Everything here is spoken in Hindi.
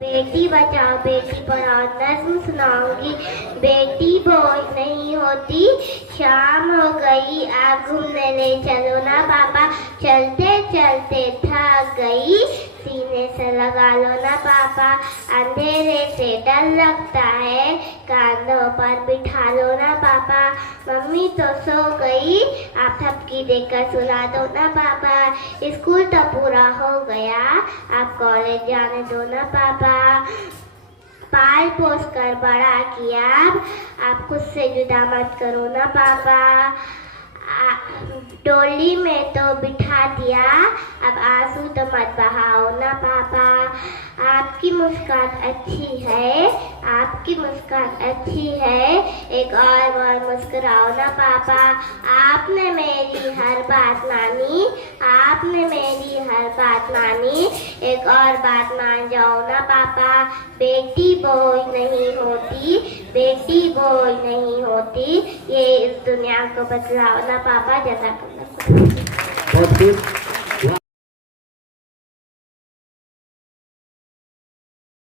बेटी बचाओ बेटी पढ़ाओ नज्म सुनाऊंगी। बेटी बोझ नहीं होती, शाम हो गई आप घूमने ले चलो ना पापा। चलते चलते थक गई, सीने से लगा लो ना पापा। अंधेरे से डर लगता है, कांधों पर बिठा लो ना पापा। मम्मी तो सो गई, आप थपकी देकर सुला दो ना पापा। स्कूल तो पूरा हो गया, आप कॉलेज जाने दो ना पापा। पाल पोस कर बड़ा किया, आप खुद से जुदा मत करो ना पापा। डोली में तो बिठा दिया, अब आंसू तो मत बहाओ ना पापा। आपकी मुस्कान अच्छी है, आपकी मुस्कान अच्छी है, एक और बार मुस्कुराओ ना पापा। आपने मेरी हर बात मानी, आपने मेरी हर बात मानी, एक और बात मान जाओ ना पापा। बेटी बोझ नहीं होती, बेटी बोझ नहीं होती, ये इस दुनिया को बतलाओ ना पापा। जैसा बहुत खूब।